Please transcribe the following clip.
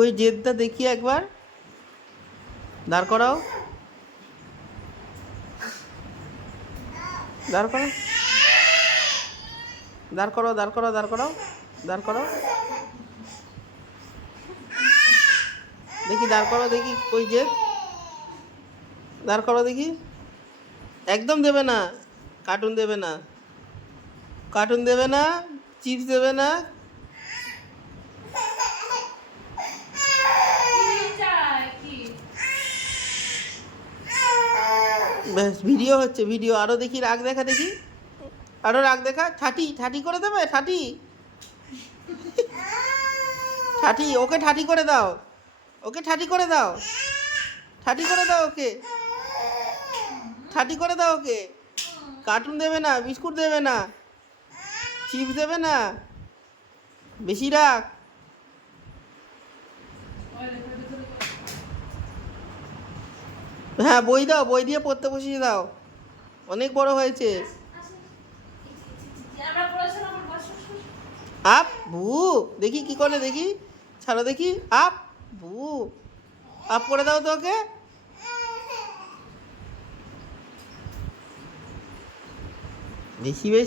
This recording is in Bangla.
কই জেদটা দেখি একবার, দাঁড় করাও, দাঁড় করো, দাঁড় করো, দাঁড় করো, দাঁড় করো, দাঁড় করো, দেখি দাঁড় করো, দেখি কই জেদ, দাঁড় করো দেখি। একদম দেবে না, কার্টুন দেবে না, কার্টুন দেবে না, চিপস দেবে না। ব্যাস ভিডিও হচ্ছে, ভিডিও। আরো দেখি রাগ দেখা, দেখি আরো রাগ দেখা। ঠাটি ঠাটি করে দেবে, ঠাটি ঠাটি, ওকে ঠাটি করে দাও, ওকে ঠাটি করে দাও, ঠাটি করে দাও ওকে, ঠাটি করে দাও ওকে। কার্টুন দেবে না, বিস্কুট দেবে না, চিপস দেবে না, বেশি রাগ। হ্যাঁ বই দাও, বই দিয়ে পড়তে বসিয়ে দাও, অনেক বড় হয়েছে। আপ ভু, দেখি কি করে, দেখি ছাড়ো দেখি। আপ ভু, আপ করে দাও তো ওকে। বেশি বেশি